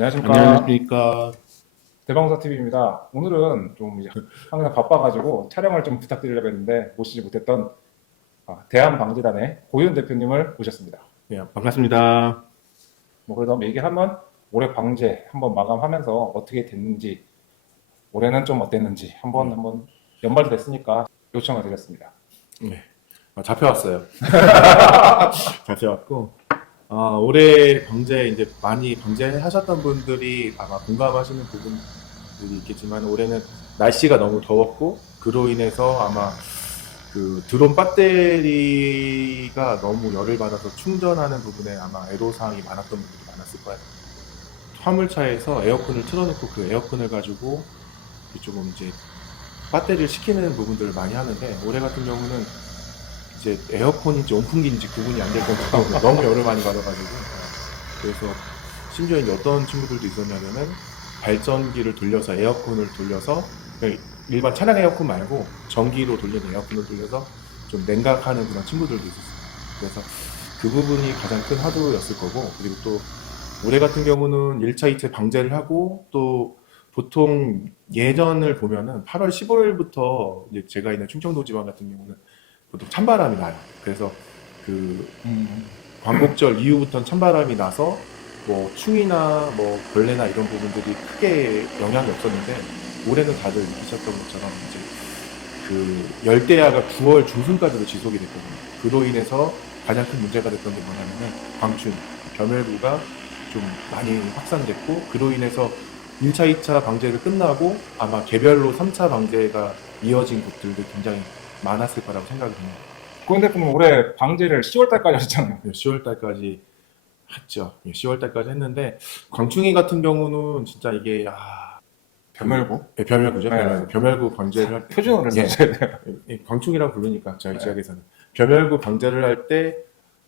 안녕하십니까. 안녕하십니까. 대방사TV입니다. 오늘은 좀 이제 항상 바빠가지고 촬영을 좀 부탁드리려고 했는데 모시지 못했던 대한방재단의 고윤 대표님을 모셨습니다. 네, 반갑습니다. 뭐 그래서 한번 얘기하면 올해 방재 한번 마감하면서 어떻게 됐는지, 올해는 좀 어땠는지 한번 연말도 됐으니까 요청을 드렸습니다. 네, 잡혀왔어요. 잡혀왔고, 올해 방제 이제 많이 방제하셨던 분들이 아마 공감하시는 부분들이 있겠지만 올해는 날씨가 너무 더웠고 그로 인해서 아마 그 드론 배터리가 너무 열을 받아서 충전하는 부분에 아마 애로사항이 많았던 분들이 많았을 거예요. 화물차에서 에어컨을 틀어놓고 그 에어컨을 가지고 조금 이제 배터리를 식히는 부분들을 많이 하는데 올해 같은 경우는 이제 에어컨인지 온풍기인지 구분이 안 될 정도로 너무 열을 많이 받아가지고 그래서 심지어 이제 어떤 친구들도 있었냐면은 발전기를 돌려서 에어컨을 돌려서 일반 차량 에어컨 말고 전기로 돌리는 에어컨을 돌려서 좀 냉각하는 그런 친구들도 있었어요. 그래서 그 부분이 가장 큰 하도였을 거고 그리고 또 올해 같은 경우는 1차, 2차 방제를 하고 또 보통 예전을 보면은 8월 15일부터 이제 제가 있는 충청도 지방 같은 경우는 보통 찬바람이 나요. 그래서 그 광복절 이후부터는 찬바람이 나서 뭐 충이나 뭐 벌레나 이런 부분들이 크게 영향이 없었는데 올해는 다들 느끼셨던 것처럼 이제 그 열대야가 9월 중순까지도 지속이 됐거든요. 그로 인해서 가장 큰 문제가 됐던 게 뭐냐면은 광충, 겸열구가 좀 많이 확산됐고 그로 인해서 1차, 2차 방제를 끝나고 아마 개별로 3차 방제가 이어진 곳들도 굉장히 많았을 거라고 생각이 듭니다. 고윤 대표님 올해 방제를 10월 달까지 하셨잖아요. 10월 달까지 했죠. 10월 달까지 했는데 광충이 같은 경우는 진짜 이게 변멸구? 벼멸구죠. 네. 벼멸구 방제를 할 때, 표준어를 써주셔야 돼요. 광충이라고 부르니까 저희 지역에서는 벼멸구 방제를 할 때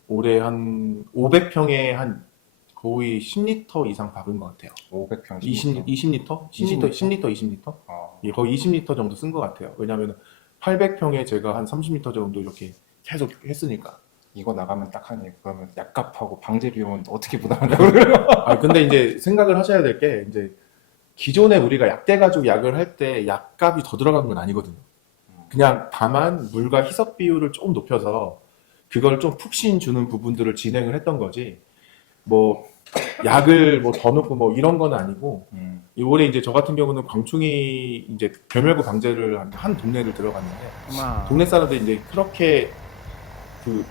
올해 한 500평에 한 거의 10리터 이상 박은 것 같아요. 500평. 20리터? 10리터? 10리터, 20리터? 거의 20리터 정도 쓴 것 같아요. 왜냐하면 800평에 제가 한 30리터 정도 이렇게 계속 했으니까. 이거 나가면 딱 하니 그러면 약값하고 방제 비용은 어떻게 부담하냐고 그래요. 근데 이제 생각을 하셔야 될 게 이제 기존에 우리가 약대 가지고 약을 할 때 약값이 더 들어간 건 아니거든요. 그냥 다만 물과 희석 비율을 조금 높여서 그걸 좀 푹신 주는 부분들을 진행을 했던 거지. 뭐 약을 뭐 더 넣고 뭐 이런 건 아니고 올해 이제 저 같은 경우는 광충이 이제 벼멸구 방제를 한 동네를 들어갔는데 동네 사람들이 이제 그렇게 그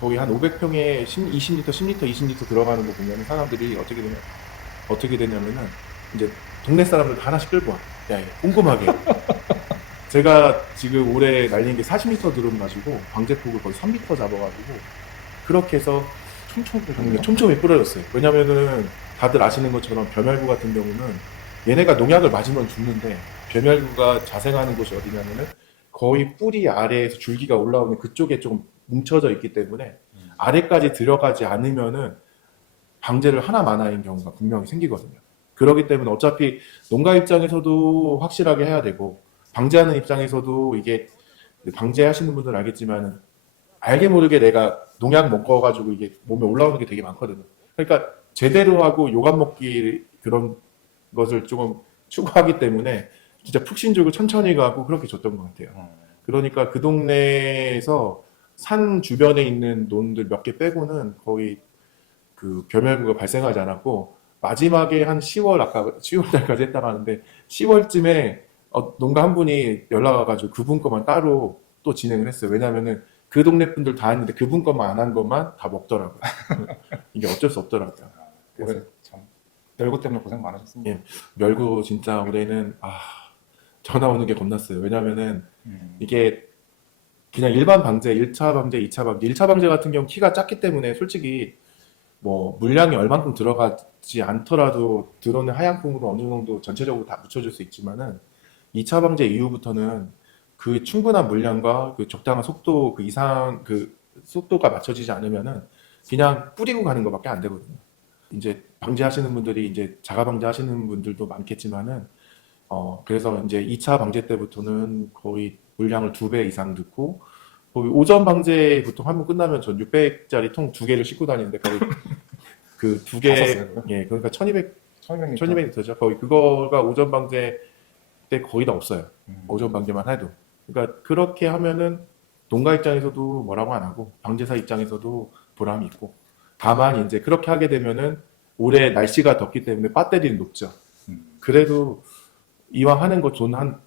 거의 한 500평에 20리터, 10리터, 20리터 들어가는 거 보면 사람들이 어떻게 되냐면은 이제 동네 사람들 하나씩 끌고 와. 야, 꼼꼼하게. 제가 지금 올해 날린 게 40리터 드럼 가지고 방제폭을 거의 3m 잡아가지고 그렇게 해서 촘촘히 뿌려졌어요. 왜냐면은 다들 아시는 것처럼 벼멸구 같은 경우는 얘네가 농약을 맞으면 죽는데 벼멸구가 자생하는 곳이 어디냐면은 거의 뿌리 아래에서 줄기가 올라오는 그쪽에 조금 뭉쳐져 있기 때문에 아래까지 들어가지 않으면은 방제를 하나만화인 경우가 분명히 생기거든요. 그렇기 때문에 어차피 농가 입장에서도 확실하게 해야 되고 방제하는 입장에서도 이게 방제하시는 분들은 알겠지만 알게 모르게 내가 농약 먹어가지고 이게 몸에 올라오는 게 되게 많거든요. 그러니까 제대로 하고 요감 먹기 그런 것을 조금 추구하기 때문에 진짜 푹신 주고 천천히 가고 그렇게 줬던 것 같아요. 그러니까 그 동네에서 산 주변에 있는 논들 몇 개 빼고는 거의 그 벼멸구가 발생하지 않았고 마지막에 한 10월 아까 10월 달까지 했다고 하는데 10월쯤에 농가 한 분이 연락 와가지고 그분 것만 따로 또 진행을 했어요. 왜냐면은 그 동네 분들 다 했는데 그분 것만 안 한 것만 다 먹더라고요. 이게 어쩔 수 없더라고요. 올해 참 멸구 때문에 고생 많으셨습니다. 예, 멸구 진짜 올해는 전화 오는 게 겁났어요. 왜냐면은 이게 그냥 일반 방제, 1차 방제, 2차 방제, 1차 방제 같은 경우 키가 작기 때문에 솔직히 뭐 물량이 얼만큼 들어가지 않더라도 드론의 하향풍으로 어느 정도 전체적으로 다 묻혀줄 수 있지만은 2차 방제 이후부터는 그 충분한 물량과 그 적당한 속도 그 이상 그 속도가 맞춰지지 않으면은 그냥 뿌리고 가는 것밖에 안 되거든요. 이제 방제하시는 분들이 이제 자가 방제하시는 분들도 많겠지만은 그래서 이제 2차 방제 때부터는 거의 물량을 2배 이상 넣고 거의 오전 방제 보통 한 번 끝나면 전 600짜리 통 2개를 싣고 다니는데 거의 그 2개, 다 썼어요, 그거? 예, 그러니까 1200 1200리터. 1200리터죠. 거의 그거가 오전 방제 때 거의 다 없어요. 음. 오전 방제만 해도. 그러니까 그렇게 하면은 농가 입장에서도 뭐라고 안 하고 방제사 입장에서도 보람이 있고. 다만 이제 그렇게 하게 되면은 올해 날씨가 덥기 때문에 배터리는 높죠. 그래도 이왕 하는 거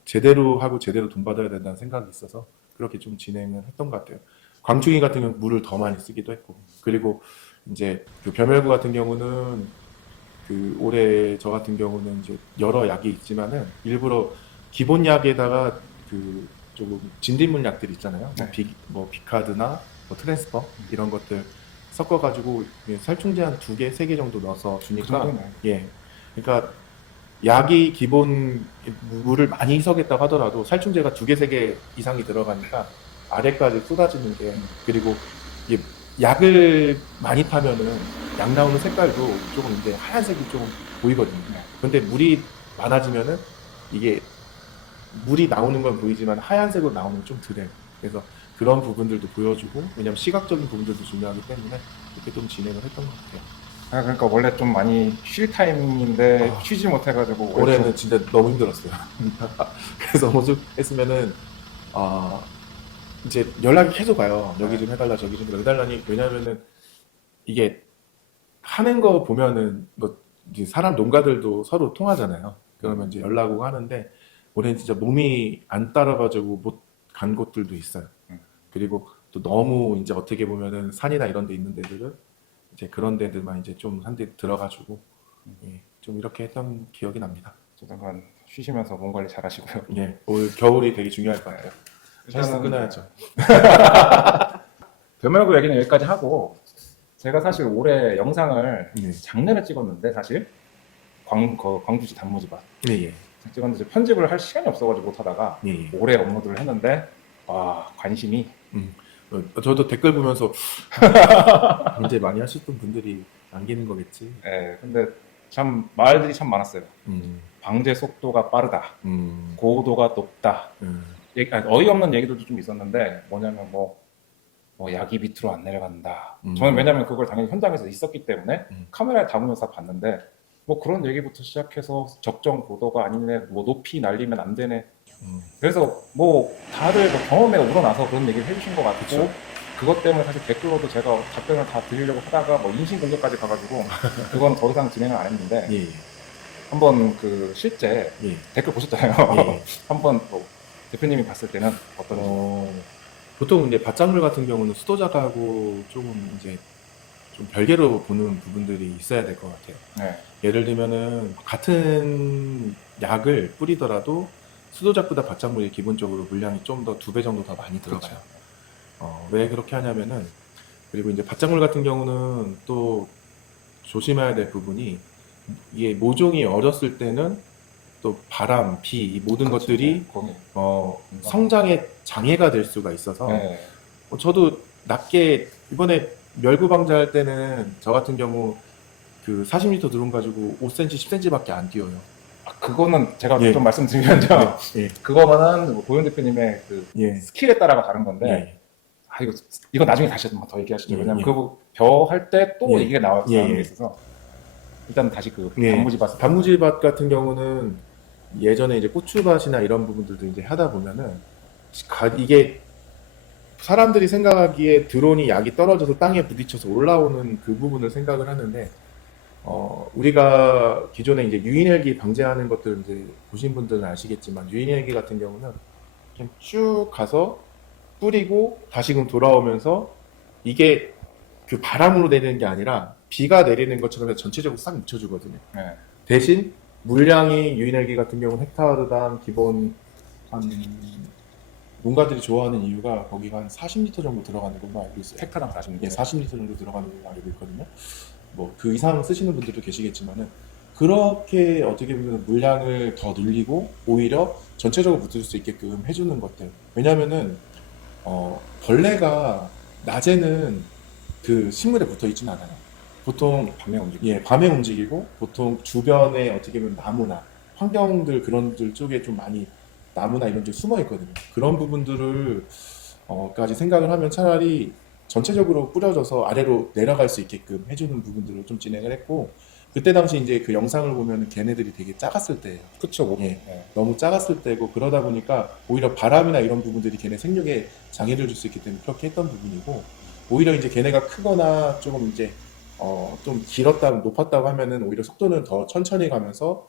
제대로 하고 제대로 돈 받아야 된다는 생각이 있어서 그렇게 좀 진행을 했던 것 같아요. 광충이 같은 경우는 물을 더 많이 쓰기도 했고, 그리고 이제 그 별멸구 같은 경우는 그 올해 저 같은 경우는 이제 여러 약이 있지만은 일부러 기본 약에다가 그 조금 진딧물 약들 있잖아요. 네. 뭐 비카드나 뭐 트랜스퍼 이런 것들 섞어가지고 살충제 한 2개, 3개 정도 넣어서 그 주니까 정도네. 예, 그러니까 약이 기본 물을 많이 희석했다고 하더라도 살충제가 2개, 3개 이상이 들어가니까 아래까지 쏟아지는 게 그리고 이게 약을 많이 타면은 약 나오는 색깔도 조금 이제 하얀색이 좀 보이거든요. 근데 물이 많아지면은 이게 물이 나오는 건 보이지만 하얀색으로 나오는 건 좀 덜해요. 그래서 그런 부분들도 보여주고 왜냐면 시각적인 부분들도 중요하기 때문에 이렇게 좀 진행을 했던 것 같아요. 아, 그러니까 원래 좀 많이 쉴 타이밍인데 아, 쉬지 못해가지고 올해는 진짜 너무 힘들었어요. 그래서 오죽했으면은 이제 연락이 계속 와요. 여기 좀 해달라, 저기 좀 해달라니. 왜냐면은 이게 하는 거 보면은 뭐 이제 사람 농가들도 서로 통하잖아요. 그러면 이제 연락 오고 하는데 올해는 진짜 몸이 안 따라가지고 못 간 곳들도 있어요. 그리고 또 너무 이제 어떻게 보면은 산이나 이런 데 있는 데들은 이제 그런 데들만 이제 좀 한 대 들어가지고 예, 좀 이렇게 했던 기억이 납니다. 조만간 쉬시면서 몸 관리 잘 하시고요. 예, 올 겨울이 되게 중요할 것 같아요. 헬스 일단은 끊어야죠. 별말구 얘기는 여기까지 하고, 제가 사실 올해 영상을 예, 작년에 찍었는데 사실 광주시 단무지밭 예, 예, 찍었는데 이제 편집을 할 시간이 없어가지고 못하다가 예, 예. 올해 업로드를 했는데 와, 관심이 저도 댓글 보면서 이제 많이 하셨던 분들이 남기는 거겠지. 근데 참 말들이 참 많았어요. 음, 방제 속도가 빠르다, 음, 고도가 높다, 음, 어이없는 얘기들도 좀 있었는데 뭐냐면 뭐 약이 밑으로 안 내려간다. 저는 왜냐면 그걸 당연히 현장에서 있었기 때문에 카메라에 담으면서 봤는데 뭐 그런 얘기부터 시작해서 적정 고도가 아니네, 뭐 높이 날리면 안 되네. 그래서 뭐 다들 뭐 경험에 우러나서 그런 얘기를 해주신 것 같고, 그쵸. 그것 때문에 사실 댓글로도 제가 답변을 다 드리려고 하다가 뭐 인신공격까지 가가지고 그건 더 이상 진행을 안 했는데, 예, 한번 그 실제 예, 댓글 보셨잖아요. 예. 한번 뭐 대표님이 봤을 때는 어떤지. 보통 이제 밭작물 같은 경우는 수도작하고 조금 이제 좀 별개로 보는 부분들이 있어야 될 것 같아요. 네. 예를 들면은 같은 약을 뿌리더라도 수도작보다 밭작물이 기본적으로 물량이 좀 더 2배 정도 더 많이 들어가요. 왜 그렇게 하냐면은 그리고 이제 밭작물 같은 경우는 또 조심해야 될 부분이 이게 모종이 어렸을 때는 또 바람, 비, 이 모든 그렇죠. 것들이 거기. 성장에 장애가 될 수가 있어서 네. 저도 낮게 이번에 멸구 방제할 때는 저 같은 경우 그 40리터 드론 가지고 5cm, 10cm밖에 안 뛰어요. 그거는 제가 예. 좀 말씀드리면요. 예, 그거는 뭐 고현 대표님의 그 예, 스킬에 따라가 다른 건데, 예, 이거 나중에 다시 한번 더 얘기하시죠. 예, 왜냐면 예. 그벼 할 때 또 예. 얘기가 나오는 예, 게 예. 있어서 일단 다시 그 예. 단무지밭. 단무지밭 같은 경우는 예전에 이제 고추밭이나 이런 부분들도 이제 하다 보면은 이게 사람들이 생각하기에 드론이 약이 떨어져서 땅에 부딪혀서 올라오는 그 부분을 생각을 하는데 우리가 기존에 이제 유인헬기 방제하는 것들 이제 보신 분들은 아시겠지만 유인헬기 같은 경우는 그냥 쭉 가서 뿌리고 다시금 돌아오면서 이게 그 바람으로 내리는 게 아니라 비가 내리는 것처럼 해서 전체적으로 싹 묻혀주거든요. 네. 대신 물량이 유인헬기 같은 경우는 헥타르당 기본 한 농가들이 좋아하는 이유가 거기가 한 40리터 정도 들어가는 걸로 알고 있어요. 헥타당 40. 예, 40리터 정도 들어가는 걸로 알고 있거든요. 뭐 그 이상 쓰시는 분들도 계시겠지만은 그렇게 어떻게 보면 물량을 더 늘리고 오히려 전체적으로 붙을 수 있게끔 해주는 것들. 왜냐면은 벌레가 낮에는 그 식물에 붙어 있지는 않아요. 보통 밤에 움직이. 예, 밤에 움직이고 보통 주변에 어떻게 보면 나무나 환경들 그런 들 쪽에 좀 많이 나무나 이런 데 숨어 있거든요. 그런 부분들을 까지 생각을 하면 차라리 전체적으로 뿌려져서 아래로 내려갈 수 있게끔 해주는 부분들을 좀 진행을 했고 그때 당시 이제 그 영상을 보면 걔네들이 되게 작았을 때예요. 그쵸. 뭐, 예. 네. 너무 작았을 때고 그러다 보니까 오히려 바람이나 이런 부분들이 걔네 생육에 장애를 줄 수 있기 때문에 그렇게 했던 부분이고, 오히려 이제 걔네가 크거나 조금 이제 좀 길었다고 높았다고 하면은 오히려 속도는 더 천천히 가면서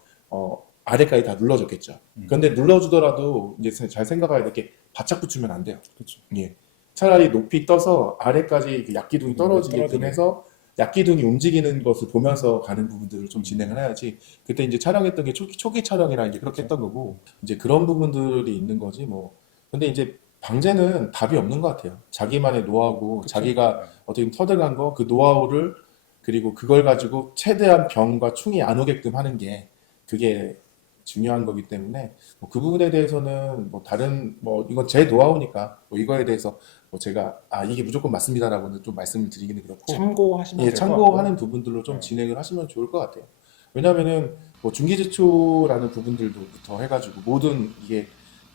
아래까지 다 눌러줬겠죠. 그런데 눌러주더라도 이제 잘 생각해야 될 게 바짝 붙이면 안 돼요. 그쵸. 예. 차라리 높이 떠서 아래까지 그 약기둥이 떨어지게끔 떨어지게. 해서 약기둥이 움직이는 것을 보면서 가는 부분들을 좀 진행을 해야지. 그때 이제 촬영했던 게 초기 촬영이라 이제 그렇게 했던 거고, 이제 그런 부분들이 있는 거지 뭐. 근데 이제 방제는 답이 없는 것 같아요. 자기만의 노하우고 그쵸. 자기가 네. 어떻게 보면 터득한 거, 그 노하우를, 그리고 그걸 가지고 최대한 병과 충이 안 오게끔 하는 게 그게 중요한 거기 때문에 뭐 그 부분에 대해서는 뭐 다른 뭐 이건 제 노하우니까 뭐 이거에 대해서 뭐 제가 이게 무조건 맞습니다라고는 좀 말씀을 드리기는 그렇고, 참고하시면 예, 될 것 참고하는 같고. 부분들로 좀 네. 진행을 하시면 좋을 것 같아요. 왜냐면은 뭐 중기제초라는 부분들부터 해가지고 모든 이게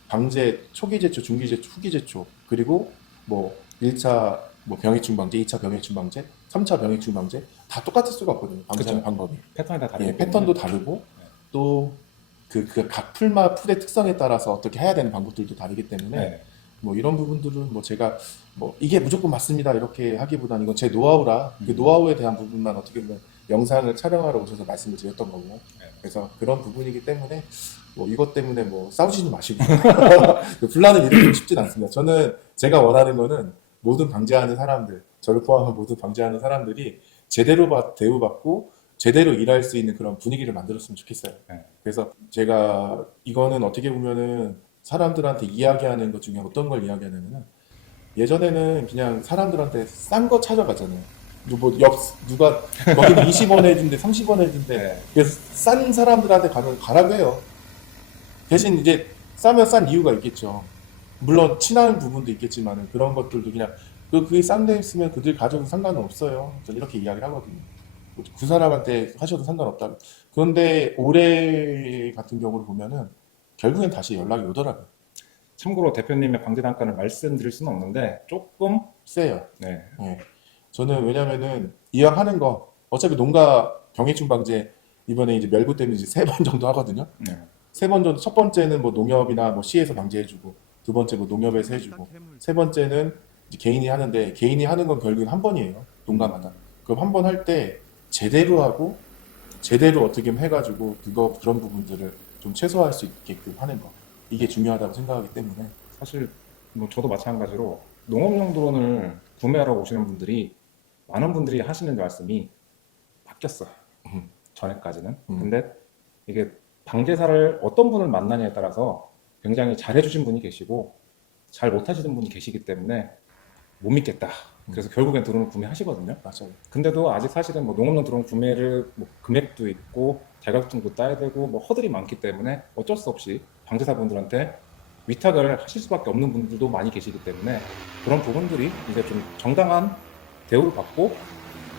방제, 초기제초, 중기제초, 후기제초, 그리고 뭐 1차 뭐 병해충 방제, 2차 병해충 방제, 3차 병해충 방제 다 똑같을 수가 없거든요. 방제하는 그쵸. 방법이. 패턴이 다 다르기 예, 때문에. 패턴도 다르고 또 그 각 풀의 특성에 따라서 어떻게 해야 되는 방법들도 다르기 때문에 네. 뭐 이런 부분들은 뭐 제가 뭐 이게 무조건 맞습니다 이렇게 하기보다는 이건 제 노하우라 그 노하우에 대한 부분만 어떻게 보면 영상을 촬영하러 오셔서 말씀을 드렸던 거고, 그래서 그런 부분이기 때문에 뭐 이것 때문에 뭐 싸우지는 마시고 분란을 일으키고 싶진 않습니다. 저는 제가 원하는 거는 모든 방제하는 사람들, 저를 포함한 모든 방제하는 사람들이 제대로 대우받고 제대로 일할 수 있는 그런 분위기를 만들었으면 좋겠어요. 네. 그래서 제가 이거는 어떻게 보면은 사람들한테 이야기하는 것 중에 어떤 걸 이야기하냐면은, 예전에는 그냥 사람들한테 싼 거 찾아가잖아요. 누가 거기는 20원 해준대, 30원 해준대. 네. 그래서 싼 사람들한테 가면 가라고 해요. 대신 이제 싸면 싼 이유가 있겠죠. 물론 친한 부분도 있겠지만 그런 것들도 그냥 그게 싼 데 있으면 그들 가져도 상관은 없어요. 저는 이렇게 이야기를 하거든요. 그 사람한테 하셔도 상관없다. 그런데 올해 같은 경우를 보면은 결국엔 다시 연락이 오더라고요. 참고로 대표님의 방제 단가를 말씀드릴 수는 없는데 조금 세요. 네. 예. 저는 왜냐면은 이왕 하는 거 어차피 농가 병해충 방제 이번에 이제 멸구 때문에 이제 3번 정도 하거든요. 네. 3번 정도, 첫 번째는 뭐 농협이나 뭐 시에서 방제해주고, 두 번째 뭐 농협에서 해주고, 세 번째는 이제 개인이 하는데, 개인이 하는 건 결국엔 한 번이에요. 농가마다. 그럼 한 번 할 때 제대로 하고 제대로 어떻게 해가지고 그런 부분들을 좀 최소화할 수 있게끔 하는 거, 이게 중요하다고 생각하기 때문에. 사실 뭐 저도 마찬가지로 농업용 드론을 구매하러 오시는 분들이 많은 분들이 하시는 말씀이 바뀌었어요. 음. 전에까지는. 음. 근데 이게 방제사를 어떤 분을 만나냐에 따라서 굉장히 잘해주신 분이 계시고 잘 못하시는 분이 계시기 때문에 못 믿겠다. 그래서 결국엔 드론을 구매하시거든요. 맞아요. 근데도 아직 사실은 뭐 농업용 드론 구매를 뭐 금액도 있고 자격증도 따야 되고 뭐 허들이 많기 때문에 어쩔 수 없이 방제사분들한테 위탁을 하실 수밖에 없는 분들도 많이 계시기 때문에 그런 부분들이 이제 좀 정당한 대우를 받고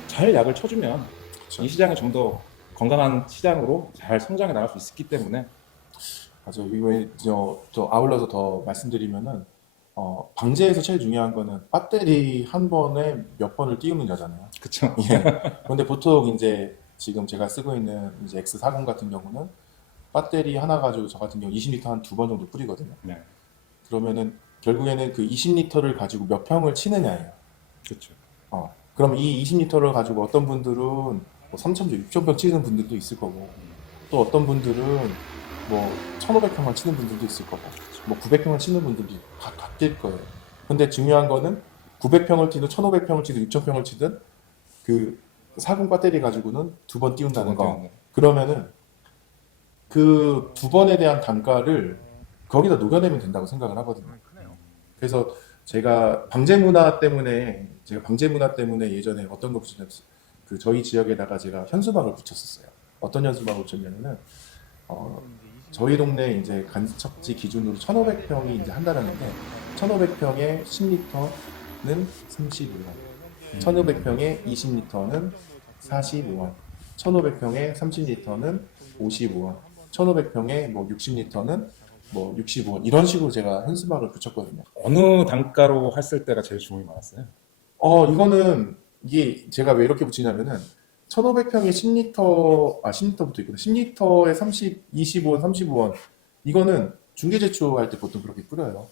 잘 약을 쳐주면 그렇죠. 이 시장이 좀 더 건강한 시장으로 잘 성장해 나갈 수 있기 때문에. 맞아요. 이거 저 아울러서 더 말씀드리면은 방제에서 제일 중요한 거는 배터리 한 번에 몇 번을 띄우느냐잖아요. 그쵸. 예. 그런데 보통 이제 지금 제가 쓰고 있는 이제 X40 같은 경우는 배터리 하나 가지고 저 같은 경우 20리터 한 2번 정도 뿌리거든요. 네. 그러면은 결국에는 그 20리터를 가지고 몇 평을 치느냐예요. 그렇죠. 그럼 이 20리터를 가지고 어떤 분들은 뭐 3,000평, 6,000평 치는 분들도 있을 거고, 또 어떤 분들은 뭐 1,500평만 치는 분들도 있을 거고, 뭐 900평을 치는 분들도 각질 거예요. 근데 중요한 거는 900평을 치든 1,500평을 치든 6,000평을 치든 그 40 배터리 가지고는 2번 띄운다는 거. 그러면은 그 2번에 대한 단가를 거기다 녹여내면 된다고 생각을 하거든요. 그래서 제가 방제 문화 때문에 예전에 어떤 거 붙였냐면, 그 저희 지역에다가 제가 현수막을 붙였었어요. 어떤 현수막을 붙였냐면은 저희 동네 이제 간척지 기준으로 1,500평이 이제 한다라는데, 1,500평에 10리터는 35원, 1,500평에 20리터는 45원, 1,500평에 30리터는 55원, 1,500평에 뭐 60리터는 뭐 65원, 이런 식으로 제가 현수막을 붙였거든요. 어느 단가로 했을 때가 제일 주문이 많았어요? 이거는 이게 제가 왜 이렇게 붙이냐면은 1500평에 10리터, 10리터부터 있거든. 10리터에 25원, 35원. 이거는 중기제초 할 때 보통 그렇게 뿌려요.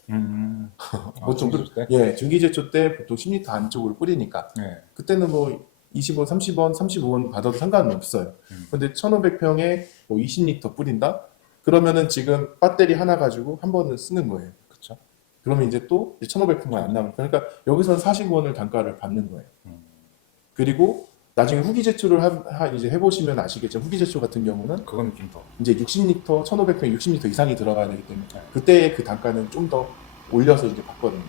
보통 중기제초 때? 예, 중기제초 때 보통 10리터 안쪽으로 뿌리니까. 네. 그때는 뭐 20원, 30원, 35원 받아도 상관은 없어요. 근데 1500평에 뭐 20리터 뿌린다? 그러면은 지금 배터리 하나 가지고 한 번은 쓰는 거예요. 그쵸. 그러면 이제 또 1500평만 안 남을 거예요. 그러니까 여기서는 40원을 단가를 받는 거예요. 그리고 나중에 후기 제초를 이제 해보시면 아시겠지만 후기 제초 같은 경우는 그건 좀 더. 이제 60리터, 1500평 60리터 이상이 들어가야 되기 때문에 그때의 그 단가는 좀 더 올려서 이제 받거든요.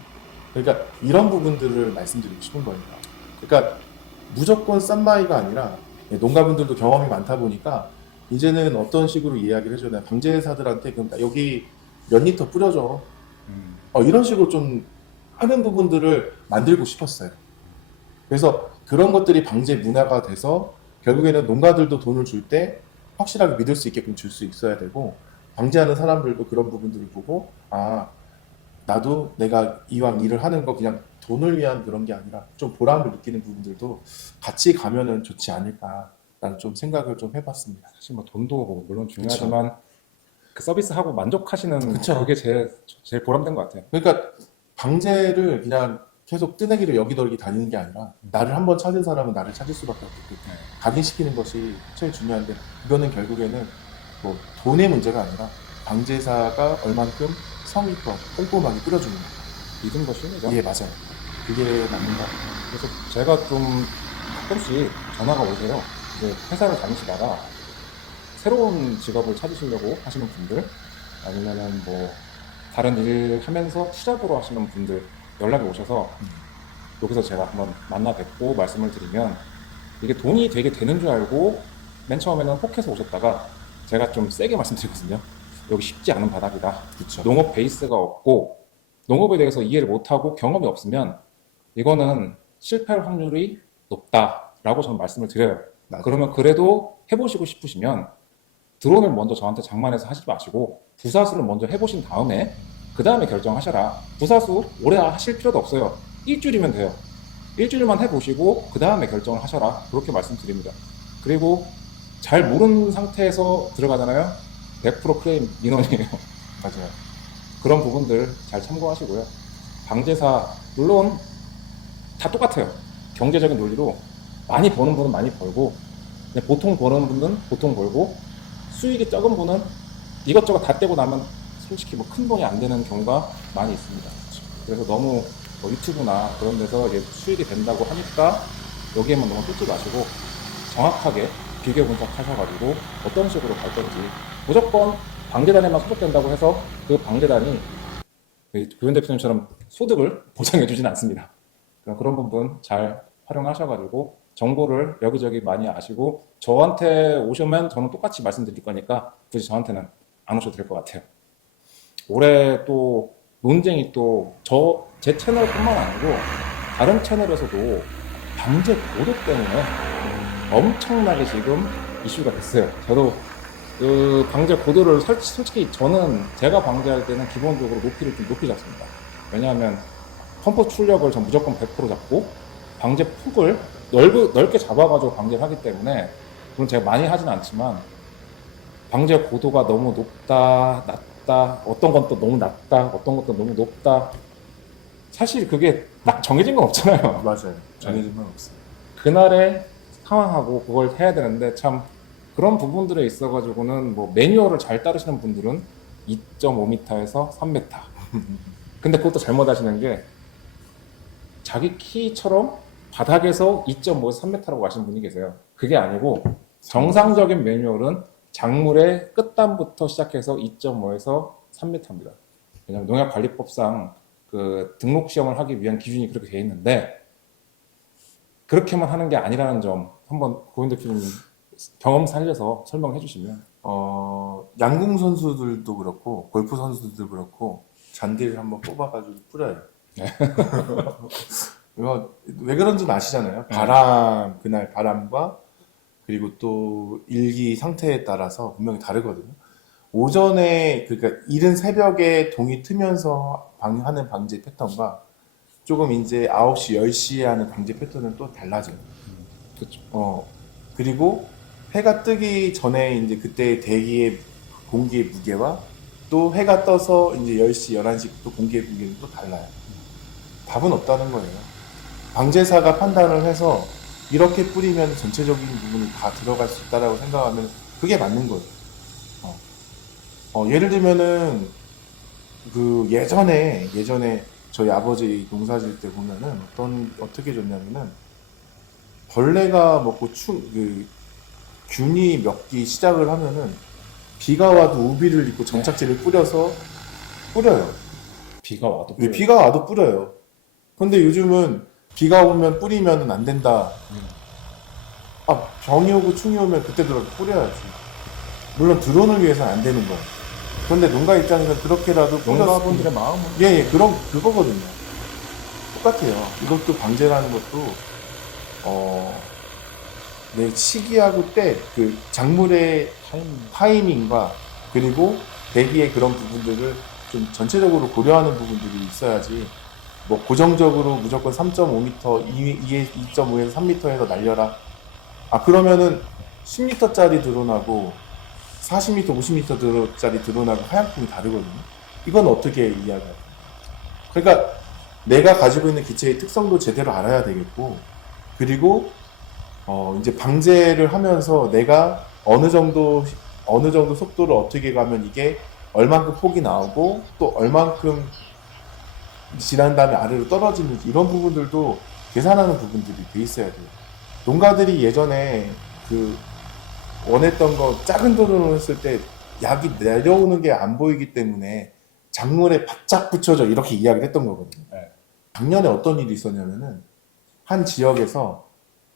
그러니까 이런 부분들을 말씀드리고 싶은 거예요. 그러니까 무조건 싼 마이가 아니라 농가분들도 경험이 많다 보니까 이제는 어떤 식으로 이야기를 해줘야 되나 방제사들한테 그럼 여기 몇 리터 뿌려줘 이런 식으로 좀 하는 부분들을 만들고 싶었어요. 그래서 그런 것들이 방제 문화가 돼서 결국에는 농가들도 돈을 줄 때 확실하게 믿을 수 있게끔 줄 수 있어야 되고 방제하는 사람들도 그런 부분들을 보고 나도 내가 이왕 일을 하는 거 그냥 돈을 위한 그런 게 아니라 좀 보람을 느끼는 부분들도 같이 가면은 좋지 않을까라는 좀 생각을 좀 해봤습니다. 사실 뭐 돈도 뭐 물론 중요하지만 그 서비스하고 만족하시는 그쵸. 그게 제일 보람된 것 같아요. 그러니까 방제를 그냥 계속 뜨내기로 여기저기 다니는 게 아니라 나를 한번 찾은 사람은 나를 찾을 수밖에 없고 각인시키는 것이 제일 중요한데 이거는 결국에는 뭐 돈의 문제가 아니라 방제사가 얼만큼 성의 있고 꼼꼼하게 뿌려주는 거예요. 믿음도 심리죠. 예, 맞아요. 그게 맞는 것 같아요. 그래서 제가 좀 가끔씩 전화가 오세요. 이제 회사를 다니시다가 새로운 직업을 찾으시려고 하시는 분들, 아니면은 뭐 다른 일 하면서 투잡으로 하시는 분들 연락이 오셔서 여기서 제가 한번 만나 뵙고 말씀을 드리면 이게 돈이 되게 되는 줄 알고 맨 처음에는 혹해서 오셨다가 제가 좀 세게 말씀드리거든요. 여기 쉽지 않은 바닥이다. 그쵸. 농업 베이스가 없고 농업에 대해서 이해를 못하고 경험이 없으면 이거는 실패할 확률이 높다라고 저는 말씀을 드려요. 맞아요. 그러면 그래도 해보시고 싶으시면 드론을 먼저 저한테 장만해서 하지 마시고 부사수를 먼저 해보신 다음에 그 다음에 결정하셔라. 부사수 오래 하실 필요도 없어요. 일주일이면 돼요. 일주일만 해보시고 그 다음에 결정을 하셔라. 그렇게 말씀드립니다. 그리고 잘 모르는 상태에서 들어가잖아요. 100% 클레임 민원이에요. 맞아요. 그런 부분들 잘 참고하시고요. 방제사 물론 다 똑같아요. 경제적인 논리로 많이 버는 분은 많이 벌고 그냥 보통 버는 분은 보통 벌고 수익이 적은 분은 이것저것 다 떼고 나면 솔직히 뭐 큰 돈이 안 되는 경우가 많이 있습니다. 그래서 너무 뭐 유튜브나 그런 데서 이게 수익이 된다고 하니까 여기에만 너무 쫓지 마시고 정확하게 비교 분석하셔가지고 어떤 식으로 갈 건지 무조건 방대단에만 소속된다고 해서 그 방대단이 고현 대표님처럼 소득을 보장해 주지는 않습니다. 그런 부분 잘 활용하셔가지고 정보를 여기저기 많이 아시고 저한테 오시면 저는 똑같이 말씀드릴 거니까 굳이 저한테는 안 오셔도 될 것 같아요. 올해 또 논쟁이 또 제 채널뿐만 아니고 다른 채널에서도 방제 고도 때문에 엄청나게 지금 이슈가 됐어요. 저도 그 방제 고도를 솔직히 저는 제가 방제할 때는 기본적으로 높이를 좀 높이 잡습니다. 왜냐하면 펌프 출력을 전 무조건 100% 잡고 방제 폭을 넓게 잡아가지고 방제를 하기 때문에 물론 제가 많이 하진 않지만 방제 고도가 너무 높다, 낮다, 어떤 건 또 너무 낮다, 어떤 것도 너무 높다. 사실 그게 딱 정해진 건 없잖아요. 맞아요. 정해진 건 없어요. 그날의 상황하고 그걸 해야 되는데 참 그런 부분들에 있어가지고는 뭐 매뉴얼을 잘 따르시는 분들은 2.5m에서 3m. 근데 그것도 잘못 하시는 게 자기 키처럼 바닥에서 2.5에서 3m라고 하시는 분이 계세요. 그게 아니고 정상적인 매뉴얼은 작물의 끝단부터 시작해서 2.5에서 3m입니다. 왜냐하면 농약관리법상 그 등록 시험을 하기 위한 기준이 그렇게 되어 있는데 그렇게만 하는 게 아니라는 점 한번 고현 대표님 경험 살려서 설명해 주시면. 양궁 선수들도 그렇고 골프 선수들도 그렇고 잔디를 한번 뽑아가지고 뿌려요. 이거 왜 그런지는 아시잖아요. 그날 바람과 그리고 또 일기 상태에 따라서 분명히 다르거든요. 오전에 그러니까 이른 새벽에 동이 트면서 하는 방제 패턴과 조금 이제 9시, 10시에 하는 방제 패턴은 또 달라져요. 그렇죠. 그리고 해가 뜨기 전에 이제 그때 대기의 공기의 무게와 또 해가 떠서 이제 10시, 11시 또 공기의 무게는 또 달라요. 답은 없다는 거예요. 방제사가 판단을 해서 이렇게 뿌리면 전체적인 부분이 다 들어갈 수 있다라고 생각하면 그게 맞는 거예요. 예를 들면은 그 예전에 저희 아버지 농사질 때 보면은 어떻게 줬냐면은 벌레가 먹고 균이 먹기 시작을 하면은 비가 와도 우비를 입고 점착제를 뿌려요. 비가 와도 왜 비가 와도 뿌려요. 근데 요즘은 비가 오면 뿌리면 안 된다. 병이 오고 충이 오면 그때 들어 뿌려야지. 물론 드론을 위해서는 안 되는 거예요. 그런데 농가 입장에서 그렇게라도 농가분들의 마음은 예, 그거거든요. 똑같아요. 이것도 방제라는 것도 내 시기하고 때 그 작물의 타이밍과 그리고 대기의 그런 부분들을 좀 전체적으로 고려하는 부분들이 있어야지 뭐 고정적으로 무조건 3.5m, 2.5에서 3m에서 날려라. 그러면은 10m짜리 드론하고 40m, 50m짜리 드론하고 하향풍이 다르거든요. 이건 어떻게 이해할까요? 그러니까 내가 가지고 있는 기체의 특성도 제대로 알아야 되겠고, 그리고 이제 방제를 하면서 내가 어느 정도 속도를 어떻게 가면 이게 얼만큼 폭이 나오고 또 얼만큼 지난 다음에 아래로 떨어지는지 이런 부분들도 계산하는 부분들이 돼 있어야 돼요. 농가들이 예전에 그 원했던 거 작은 드론을 했을 때 약이 내려오는 게 안 보이기 때문에 작물에 바짝 붙여져 이렇게 이야기를 했던 거거든요. 네. 작년에 어떤 일이 있었냐면은 한 지역에서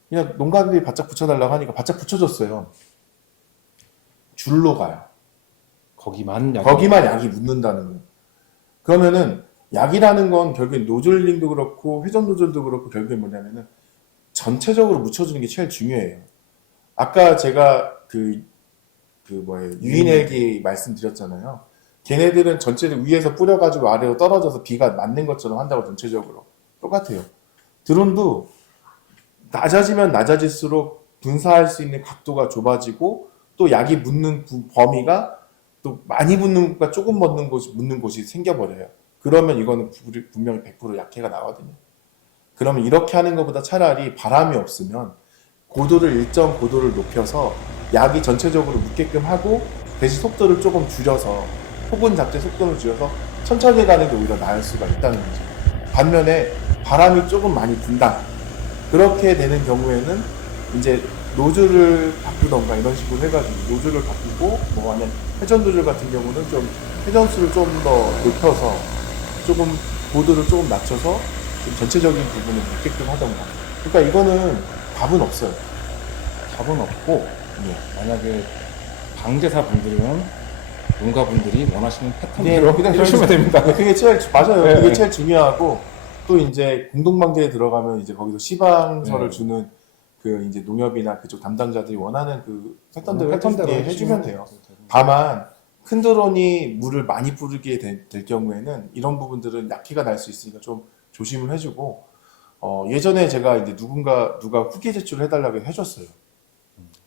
그냥 농가들이 바짝 붙여달라고 하니까 바짝 붙여줬어요. 줄로 가요. 거기만 약이 묻는다는 거예요. 그러면은 약이라는 건 결국엔 노즐링도 그렇고 회전 노즐도 그렇고 결국엔 뭐냐면은 전체적으로 묻혀주는 게 제일 중요해요. 아까 제가 유인헬기 말씀드렸잖아요. 걔네들은 전체를 위에서 뿌려가지고 아래로 떨어져서 비가 맞는 것처럼 한다고 전체적으로. 똑같아요. 드론도 낮아지면 낮아질수록 분사할 수 있는 각도가 좁아지고 또 약이 묻는 범위가 또 많이 묻는 것과 조금 묻는 곳이 생겨버려요. 그러면 이거는 분명히 100% 약해가 나거든요. 그러면 이렇게 하는 것보다 차라리 바람이 없으면 일정 고도를 높여서 약이 전체적으로 묻게끔 하고 대신 속도를 조금 줄여서 폭은 작게 속도를 줄여서 천천히 가는 게 오히려 나을 수가 있다는 거죠. 반면에 바람이 조금 많이 분다. 그렇게 되는 경우에는 이제 노즐을 바꾸던가 이런 식으로 해가지고 노즐을 바꾸고 뭐 아니면 회전 노즐 같은 경우는 좀 회전수를 좀 더 높여서 조금 고도를 조금 낮춰서 좀 전체적인 부분을 묻게끔 하던가. 그러니까 이거는 답은 없어요. 답은 없고 만약에 방제사 분들은 농가분들이 원하시는 패턴대로 그냥 해주시면 됩니다. 그게 제일 맞아요. 네. 그게 제일 중요하고 또 이제 공동방제에 들어가면 이제 거기서 시방서를 주는 그 이제 농협이나 그쪽 담당자들이 원하는 그 패턴대로 해주면 돼요. 다만 큰 드론이 물을 많이 뿌리게 될 경우에는 이런 부분들은 약해가 날 수 있으니까 좀 조심을 해주고 예전에 제가 이제 누가 후기 제출을 해달라고 해줬어요.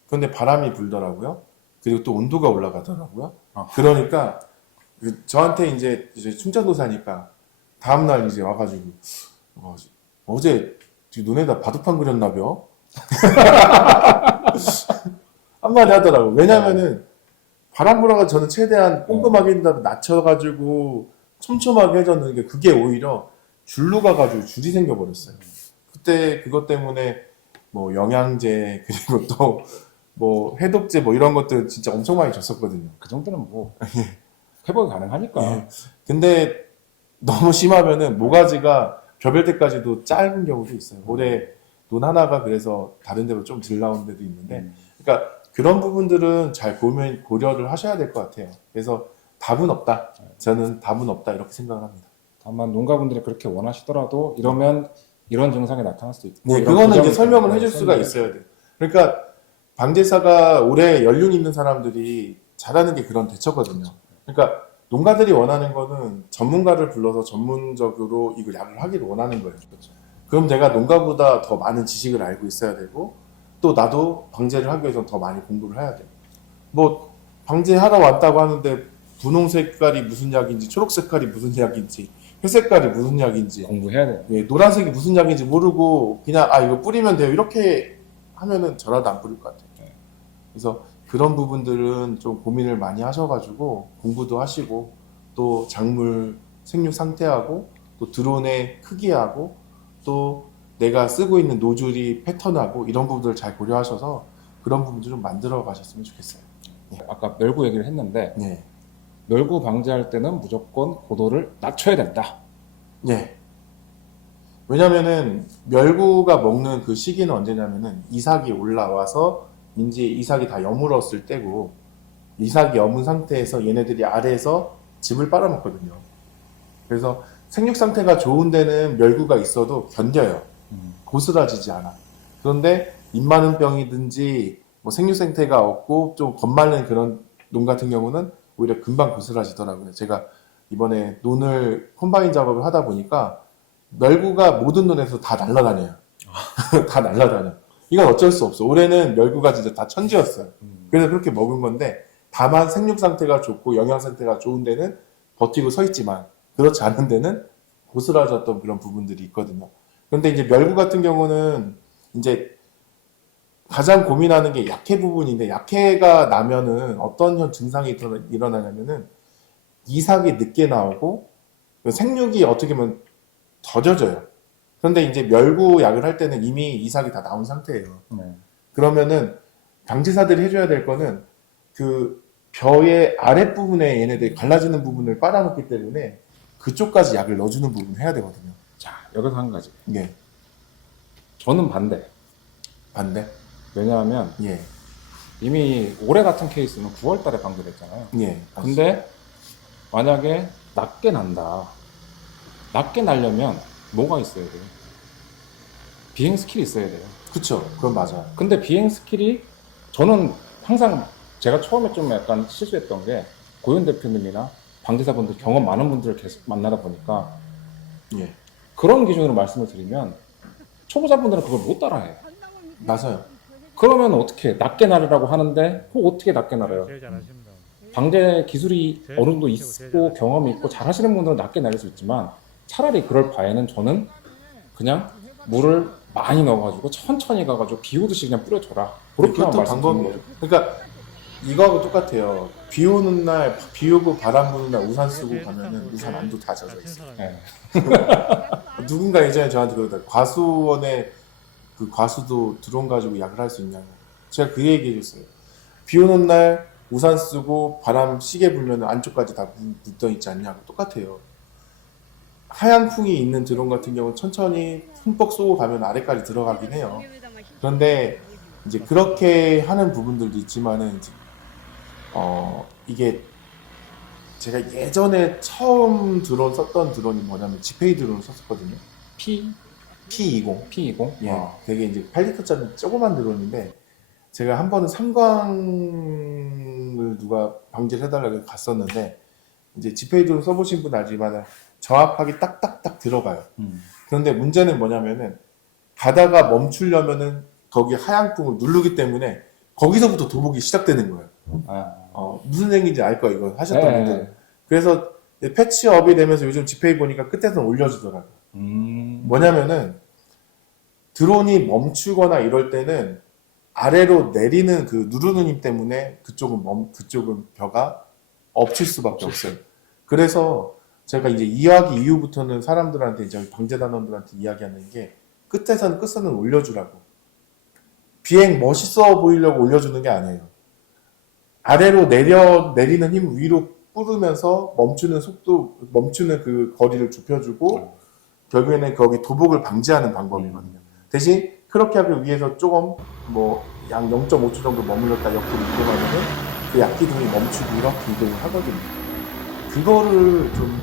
그런데 바람이 불더라고요. 그리고 또 온도가 올라가더라고요. 그러니까 저한테 이제 충청도 사니까 다음날 이제 와가지고 어제 눈에다 바둑판 그렸나벼? 한마디 하더라고. 왜냐면은 바람 불어가 저는 최대한 꼼꼼하게 낮춰가지고 촘촘하게 해줬는데 그게 오히려 줄로 가가지고 줄이 생겨버렸어요. 그때 그것 때문에 뭐 영양제 그리고 또 뭐 해독제 뭐 이런 것들 진짜 엄청 많이 줬었거든요. 그 정도는 뭐 회복이 가능하니까. 근데 너무 심하면은 모가지가 벼벨 때까지도 짧은 경우도 있어요. 올해 논 하나가 그래서 다른 데로 좀 덜 나온 데도 있는데, 그러니까 그런 부분들은 잘 고려를 하셔야 될 것 같아요. 그래서 답은 없다. 저는 답은 없다 이렇게 생각을 합니다. 다만 농가분들이 그렇게 원하시더라도 이러면 이런 증상이 나타날 수도 있고. 네, 그거는 이제 설명을 해줄 수가 있어야 돼요. 그러니까 방제사가 올해 연륜 있는 사람들이 잘하는 게 그런 대처거든요. 그러니까 농가들이 원하는 거는 전문가를 불러서 전문적으로 이거 약을 하기를 원하는 거예요. 그럼 내가 농가보다 더 많은 지식을 알고 있어야 되고 또 나도 방제를 하기 위해서 더 많이 공부를 해야 돼요. 뭐 방제하러 왔다고 하는데 분홍 색깔이 무슨 약인지, 초록 색깔이 무슨 약인지, 회색 색깔이 무슨 약인지, 공부해야 돼요. 예, 노란색이 무슨 약인지 모르고 그냥 아 이거 뿌리면 돼요 이렇게 하면은 저라도 안 뿌릴 것 같아요. 그래서 그런 부분들은 좀 고민을 많이 하셔가지고 공부도 하시고 또 작물 생육 상태하고 또 드론의 크기하고 또 내가 쓰고 있는 노즐이 패턴하고 이런 부분들을 잘 고려하셔서 그런 부분들 좀 만들어 가셨으면 좋겠어요. 아까 멸구 얘기를 했는데 네. 멸구 방지할 때는 무조건 고도를 낮춰야 된다. 네. 왜냐면은 멸구가 먹는 그 시기는 언제냐면은 이삭이 올라와서 이제 이삭이 다 여물었을 때고 이삭이 여문 상태에서 얘네들이 아래에서 즙을 빨아먹거든요. 그래서 생육 상태가 좋은 데는 멸구가 있어도 견뎌요. 고스라지지 않아. 그런데 입 많은 병이든지 뭐 생육 상태가 없고 좀 겁말린 그런 논 같은 경우는 오히려 금방 고스라지더라고요. 제가 이번에 논을 콤바인 작업을 하다 보니까 멸구가 모든 논에서 다 날아다녀요. 다 날아다녀. 이건 어쩔 수 없어. 올해는 멸구가 진짜 다 천지였어요. 그래서 그렇게 먹은 건데 다만 생육 상태가 좋고 영양 상태가 좋은 데는 버티고 서 있지만 그렇지 않은 데는 고스라졌던 그런 부분들이 있거든요. 그런데 이제 멸구 같은 경우는 이제 가장 고민하는 게 약해 부분인데 약해가 나면은 어떤 증상이 일어나냐면은 이삭이 늦게 나오고 생육이 어떻게 보면 더뎌져요. 그런데 이제 멸구 약을 할 때는 이미 이삭이 다 나온 상태예요. 그러면은 방제사들이 해줘야 될 거는 그 벼의 아랫부분에 얘네들이 갈라지는 부분을 빨아먹기 때문에 그쪽까지 약을 넣어주는 부분을 해야 되거든요. 자, 여기서 한 가지. 예. 저는 반대. 반대? 왜냐하면 예. 이미 올해 같은 케이스는 9월 달에 방제됐잖아요. 예. 근데 만약에 낮게 난다. 낮게 날려면 뭐가 있어야 돼요? 비행 스킬이 있어야 돼요. 그쵸. 그건 맞아요. 근데 비행 스킬이 저는 항상 제가 처음에 좀 약간 실수했던 게 고현 대표님이나 방제사분들 경험 많은 분들을 계속 만나다 보니까 예. 그런 기준으로 말씀을 드리면 초보자분들은 그걸 못 따라해요. 맞아요. 그러면 어떻게 낮게 날으라고 하는데 어떻게 낮게 날아요? 제일 잘하십니다. 방제 기술이 제일 어느 정도 제일 있고 잘하십니다. 경험이 있고 잘 하시는 분들은 낮게 날릴 수 있지만 차라리 그럴 바에는 저는 그냥 물을 많이 넣어가지고 천천히 가가지고 비 오듯이 그냥 뿌려줘라. 그렇게만 그것도 말씀드리는 방법이에요. 거죠. 그러니까 이거하고 똑같아요. 비 오는 날, 비 오고 바람 부는 날 우산 쓰고 가면은 우산 안도 다 젖어 있어요. 네. 누군가 예전에 저한테 그러더라고요. 과수원에 그 과수도 드론 가지고 약을 할 수 있냐고. 제가 그 얘기 해줬어요. 비 오는 날 우산 쓰고 바람 시게 불면 안쪽까지 다 묻어 있지 않냐고. 똑같아요. 하양풍이 있는 드론 같은 경우는 천천히 흠뻑 쏘고 가면 아래까지 들어가긴 해요. 그런데 이제 그렇게 하는 부분들도 있지만은 이제 이게 제가 예전에 처음 드론 썼던 드론이 뭐냐면 지페이 드론을 썼었거든요. P20. P20? 예, 되게 이제 8리터짜리 조그만 드론인데 제가 한 번은 삼광을 누가 방제를 해달라고 갔었는데 이제 지페이 드론 써보신 분 알지만 정확하게 딱딱딱 들어가요. 그런데 문제는 뭐냐면은 가다가 멈추려면은 거기 하양풍을 누르기 때문에 거기서부터 도복이 시작되는 거예요. 무슨 얘기인지 알 거예요, 이거 하셨던 네. 분들은. 그래서 패치업이 되면서 요즘 지페이 보니까 끝에서 올려주더라고요. 뭐냐면은 드론이 멈추거나 이럴 때는 아래로 내리는 그 누르는 힘 때문에 그쪽은 벼가 엎칠 수밖에 없어요. 그래서 제가 이제 2학기 이후부터는 사람들한테 이제 방제단원들한테 이야기하는 게 끝에서는 끝선을 올려주라고. 비행 멋있어 보이려고 올려주는 게 아니에요. 아래로 내리는 힘 위로 뿌르면서 멈추는 속도, 멈추는 그 거리를 좁혀주고 결국에는 거기 도복을 방지하는 방법이거든요. 대신 그렇게 하기 위해서 조금 뭐 약 0.5초 정도 머물렀다 옆으로 이동하면은 그 약기둥이 멈추고 이렇게 이동을 하거든요. 그거를 좀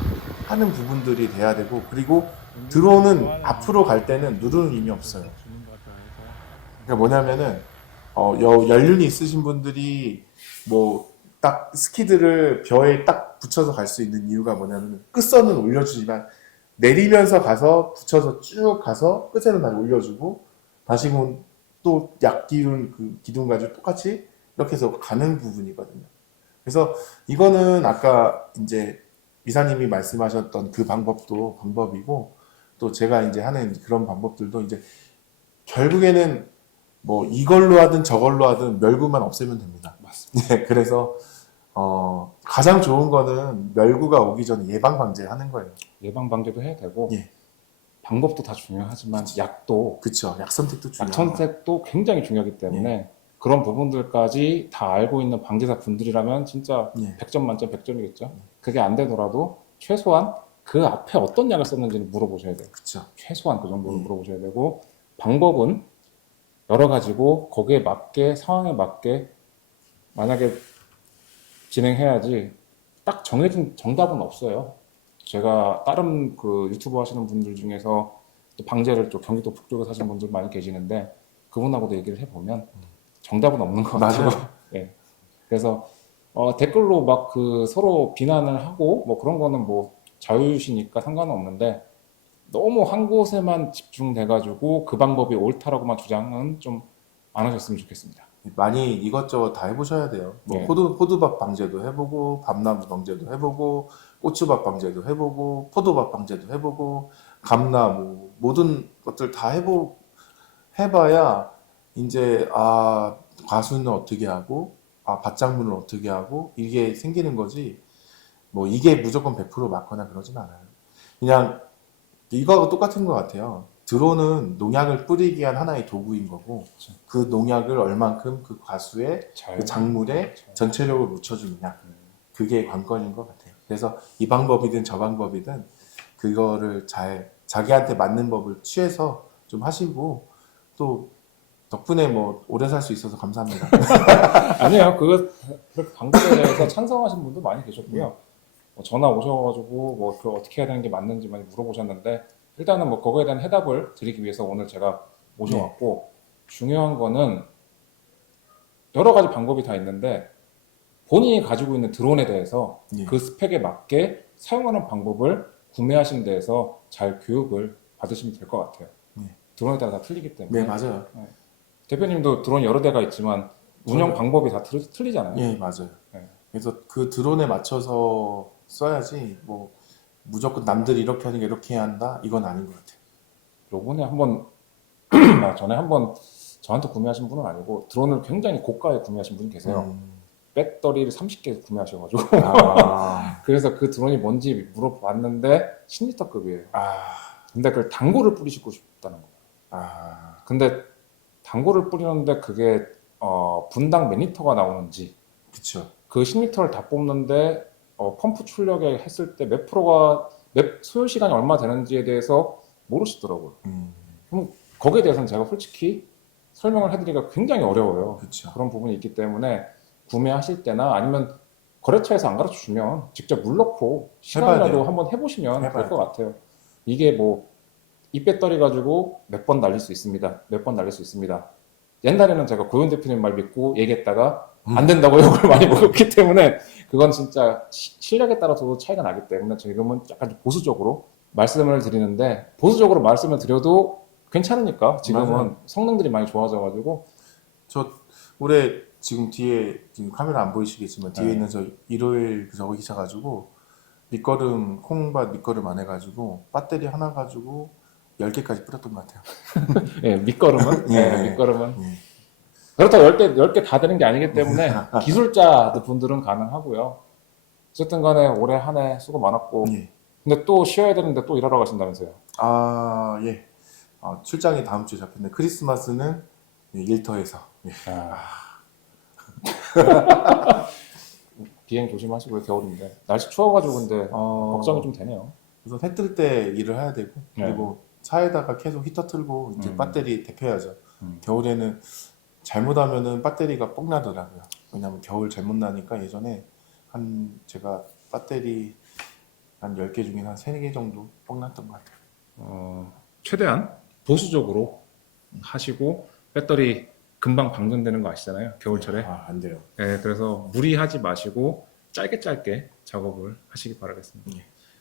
하는 부분들이 돼야 되고 그리고 드론은 앞으로 갈 때는 누르는 힘이 없어요. 그러니까 뭐냐면은 연륜이 있으신 분들이 뭐 딱 스키드를 벼에 딱 붙여서 갈 수 있는 이유가 뭐냐면 끝선은 올려주지만 내리면서 가서 붙여서 쭉 가서 끝에는 다시 올려주고 다시 또 또 약기운 그 기둥 가지고 똑같이 이렇게 해서 가는 부분이거든요. 그래서 이거는 아까 이제 이사님이 말씀하셨던 그 방법도 방법이고 또 제가 이제 하는 그런 방법들도 이제 결국에는 뭐 이걸로 하든 저걸로 하든 멸구만 없애면 됩니다. 맞습니다. 네, 그래서 가장 좋은 거는 멸구가 오기 전에 예방 방제하는 거예요. 예방 방제도 해야 되고 예. 방법도 다 중요하지만 약도 그쵸. 약 선택도 약 중요합니다. 선택도 굉장히 중요하기 때문에 그런 부분들까지 다 알고 있는 방제사 분들이라면 진짜 예. 100점 만점 100점이겠죠. 그게 안 되더라도 최소한 그 앞에 어떤 약을 썼는지는 물어보셔야 돼요. 그쵸. 최소한 그 정도는 물어보셔야 되고 방법은 여러 가지고 거기에 맞게 상황에 맞게 만약에 진행해야지 딱 정해진 정답은 없어요. 제가 다른 그 유튜브 하시는 분들 중에서 또 방제를 좀 경기도 북쪽에 사시는 분들 많이 계시는데 그분하고도 얘기를 해보면 정답은 없는 것 같아요. 맞아요. 예. 그래서 댓글로 막 그 서로 비난을 하고 뭐 그런 거는 뭐 자유시니까 상관은 없는데 너무 한 곳에만 집중돼가지고 그 방법이 옳다라고만 주장은 좀 안 하셨으면 좋겠습니다. 많이 이것저것 다 해보셔야 돼요. 뭐 예. 호두밥 방제도 해보고 밤나무 방제도 해보고 고추밥 방제도 해보고 포도밥 방제도 해보고 감나무 모든 것들 다 해봐야 이제 과수는 어떻게 하고 밭작물은 어떻게 하고 이게 생기는 거지. 뭐 이게 무조건 100% 맞거나 그러진 않아요. 그냥 이거하고 똑같은 것 같아요. 드론은 농약을 뿌리기 위한 하나의 도구인 거고 그렇죠. 그 농약을 얼만큼 그 과수의 그 작물에 전체적으로 묻혀주느냐 그게 관건인 것 같아요. 그래서 이 방법이든 저 방법이든 그거를 잘 자기한테 맞는 법을 취해서 좀 하시고 또 덕분에 뭐 오래 살 수 있어서 감사합니다. 아니에요. 그렇게 방법에 대해서 찬성하시는 분도 많이 계셨고요. 뭐 전화 오셔가지고 뭐 그 어떻게 해야 되는 게 맞는지 많이 물어보셨는데 일단은 뭐 그거에 대한 해답을 드리기 위해서 오늘 제가 모셔왔고 중요한 거는 여러 가지 방법이 다 있는데 본인이 가지고 있는 드론에 대해서 예. 그 스펙에 맞게 사용하는 방법을 구매하신 데에서 잘 교육을 받으시면 될 것 같아요. 네. 드론에 따라 다 틀리기 때문에. 네, 맞아요. 대표님도 드론 여러 대가 있지만 운영 저는- 방법이 다 틀리잖아요. 예, 맞아요. 네. 그래서 그 드론에 맞춰서 써야지 뭐 무조건 남들이 이렇게 하는 게 이렇게 해야 한다 이건 아닌 것 같아요. 요번에 한번 전에 한번 저한테 구매하신 분은 아니고 드론을 굉장히 고가에 구매하신 분이 계세요. 배터리를 30개 구매하셔가지고 아, 그래서 그 드론이 뭔지 물어봤는데 10리터급이에요. 근데 그걸 당고를 뿌리시고 싶다는 거예요. 근데 당고를 뿌리는데 그게 분당 몇 리터가 나오는지 그쵸. 그 10리터를 다 뽑는데 펌프 출력에 했을 때 몇 프로가 소요 시간이 얼마 되는지에 대해서 모르시더라고요. 그럼 거기에 대해서는 제가 솔직히 설명을 해드리기가 굉장히 어려워요. 그쵸. 그런 부분이 있기 때문에 구매하실 때나 아니면 거래처에서 안 가르쳐 주면 직접 물 넣고 시간이라도 돼요. 한번 해보시면 해봐야 될 것 돼요. 같아요. 이게 뭐 이 배터리 가지고 몇 번 날릴 수 있습니다. 몇 번 날릴 수 있습니다. 옛날에는 제가 고현 대표님 말 믿고 얘기했다가 안 된다고 욕을 많이 먹었기 때문에 그건 진짜 실력에 따라서 차이가 나기 때문에 지금은 약간 좀 보수적으로 말씀을 드리는데 보수적으로 말씀을 드려도 괜찮으니까 지금은 맞아요. 성능들이 많이 좋아져가지고 저 올해 지금 뒤에 지금 카메라 안 보이시겠지만 뒤에 네. 있는 저 일요일 저거 기사가지고 밑거름 콩밭 밑거름 안 해가지고 배터리 하나 가지고 10개까지 뿌렸던 것 같아요. 예, 밑거름은 예. 밑거름은 예. 그렇다고 10개 다 되는 게 아니기 때문에 기술자 분들은 가능하고요. 어쨌든 간에 올해 한 해 수고 많았고 예. 근데 또 쉬어야 되는데 또 일하러 가신다면서요. 예. 출장이 다음 주에 잡혔는데 크리스마스는 일터에서. 예. 비행 조심하시고요. 겨울인데 날씨 추워가지고 근데 걱정이 좀 되네요. 그래서 해 뜰 때 일을 해야 되고 그리고 차에다가 계속 히터 틀고 이제 배터리 데펴야죠. 겨울에는 잘못하면은 배터리가 뻥 나더라고요. 왜냐면 겨울 잘못 나니까 예전에 제가 배터리 한 10개 중에 한 3, 4개 정도 뻥 났던 것 같아요. 최대한 보수적으로 하시고 배터리 금방 방전되는 거 아시잖아요. 겨울철에. 안 돼요. 네, 그래서 무리하지 마시고 짧게 작업을 하시기 바라겠습니다.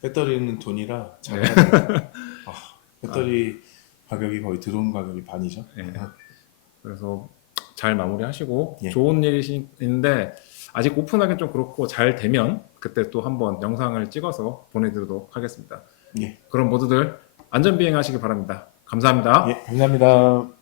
배터리는 돈이라 잘 해야 돼요. 배터리 가격이 거의 드론 가격이 반이죠. 네. 그래서 잘 마무리하시고 예. 좋은 일인데 아직 오픈하기는 좀 그렇고 잘 되면 그때 또 한번 영상을 찍어서 보내드리도록 하겠습니다. 예. 그럼 모두들 안전 비행하시기 바랍니다. 감사합니다. 예, 감사합니다.